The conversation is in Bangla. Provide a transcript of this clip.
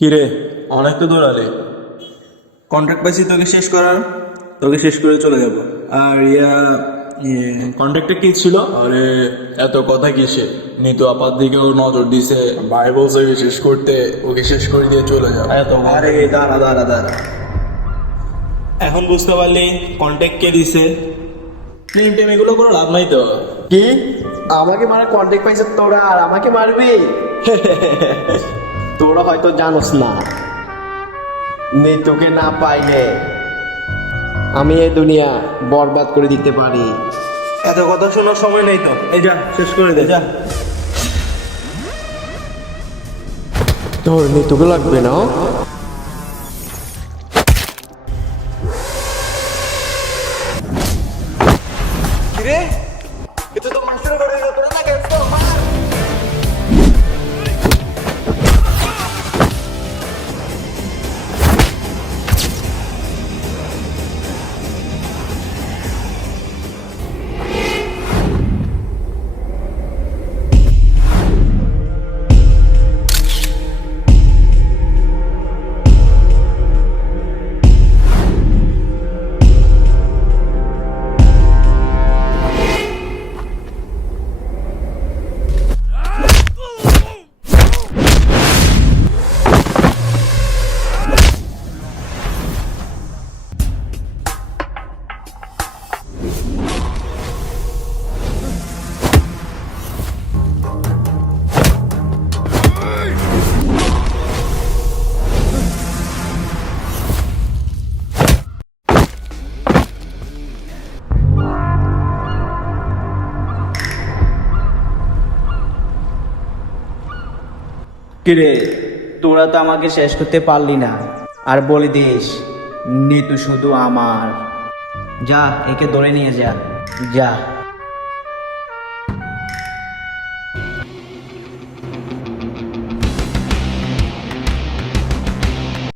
কিরে, অনেক তো দৌড়ালে। কন্ট্রাক্ট পাইছি তোকে শেষ করার, তোকে শেষ করে চলে যাব। আর কন্ট্রাক্টে কি ছিল? আরে এত কথা কিসে? নিতু আপার দিকেও নজর দিছে, ভাই বলছে ওকে শেষ করতে, ওকে শেষ করে দিয়ে চলে যাও। এত আরে দাঁড়া দাঁড়া দাঁড়া, এখন বুঝতে পারলি কন্ট্রাক্ট কে দিছে? প্রেম টেম এগুলো করে লাভ নাই তো। কি আমাকে মারা কন্টেক্ট পাইছে তোরা আর আমাকে মারবি? তোরা হয়তো জানোস না, নিতুকে না পাইলে আমি এই দুনিয়া বরবাদ করে দিতে পারি। এত কথা শোনার সময় নেই তো, এই যা শেষ করে দে যা। তোর নিতুকে লাগবে না? কিরে, তোরা তো আমাকে শেষ করতে পারলি না, আর বলে দিস নিতু শুধু আমার। যা, একে ধরে নিয়ে যা, যা।